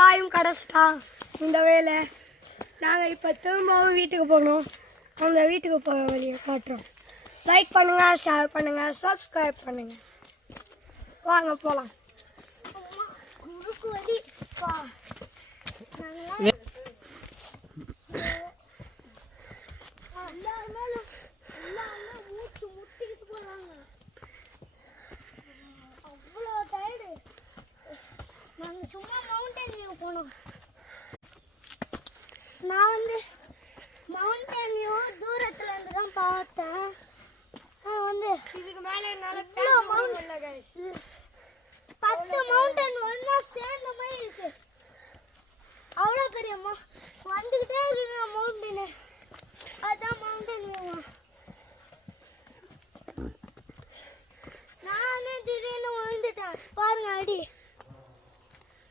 பாயும் கடைச்சிட்டான் இந்த வேலை. நாங்கள் இப்போ திரும்பவும் வீட்டுக்கு போகணும். அந்த வீட்டுக்கு போகிற வழியை காட்டுறோம். லைக் பண்ணுங்கள், ஷேர் பண்ணுங்கள், சப்ஸ்கிரைப் பண்ணுங்கள். வாங்க போகலாம். அவ்வளோ டயர்டு. நாங்கள் சும்மா மவுண்டன் வியூ போனோம். நான் வந்து மவுண்டன் வியூ தூரத்துல இருந்து தான் பார்த்தேன். வந்து இதுக்கு மேலே என்னால் 10 மவுண்டன் ஒன்னா சேர்ந்த மாதிரி இருக்கு. அவ்வளோ பெரிய வந்துக்கிட்டே இருக்குங்க மவுண்டனு. அதுதான் மவுண்டன் வியூ. நானே திடீர்னு விழுந்துட்டேன் பாருங்க அடி.